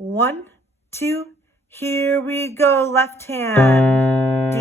1, 2, here we go. Left hand, D,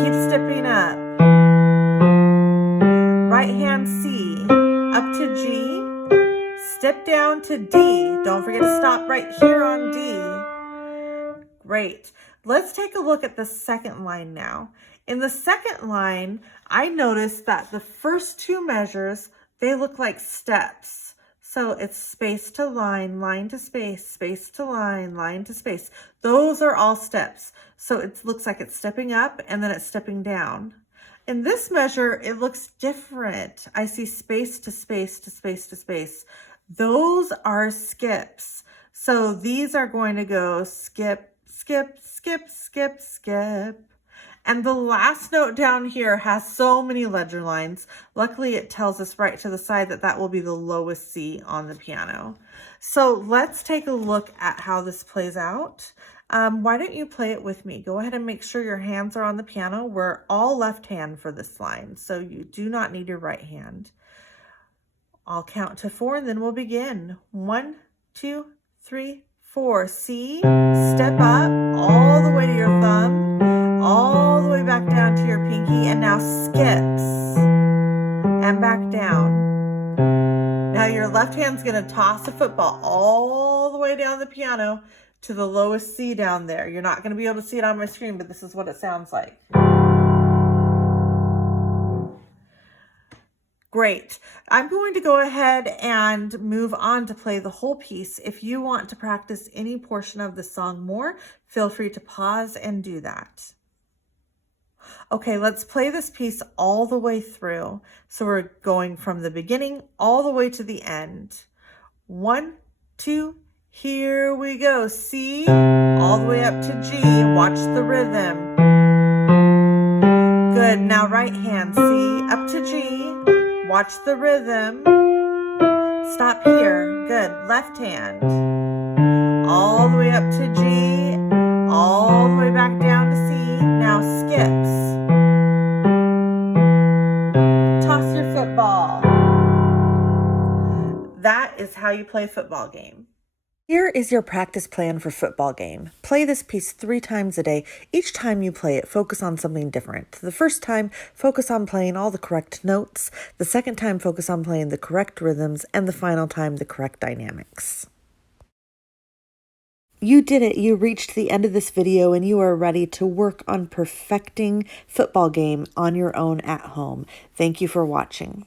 keep stepping up. Right hand, C, up to G, step down to D. Don't forget to stop right here on D. Great. Let's take a look at the second line now. In the second line, I noticed that the first two measures, they look like steps. So it's space to line to space to line to space. Those are all steps. So it looks like it's stepping up and then it's stepping down. In this measure, it looks different. I see space to space to space to space. Those are skips. So these are going to go skip, skip, skip, skip, skip. And the last note down here has so many ledger lines. Luckily, it tells us right to the side that that will be the lowest C on the piano. So let's take a look at how this plays out. Why don't you play it with me? Go ahead and make sure your hands are on the piano. We're all left hand for this line, so you do not need your right hand. I'll count to 4 and then we'll begin. 1, 2, 3, 4. C, step up all the way to your thumb, all the way back down to your pinky, and now skips and back down. Now your left hand's gonna toss a football all the way down the piano to the lowest C down there. You're not gonna be able to see it on my screen, but this is what it sounds like. Great. I'm going to go ahead and move on to play the whole piece. If you want to practice any portion of the song more, feel free to pause and do that. Okay, let's play this piece all the way through. So we're going from the beginning all the way to the end. 1, 2, here we go. C, all the way up to G. Watch the rhythm. Good. Now right hand, C, up to G. Watch the rhythm. Stop here. Good. Left hand. All the way up to G. All the way back down to C. Now skips. Toss your football. That is how you play a football game. Here is your practice plan for football game. Play this piece 3 times a day. Each time you play it, focus on something different. The first time, focus on playing all the correct notes. The second time, focus on playing the correct rhythms. And the final time, the correct dynamics. You did it. You reached the end of this video and you are ready to work on perfecting football game on your own at home. Thank you for watching.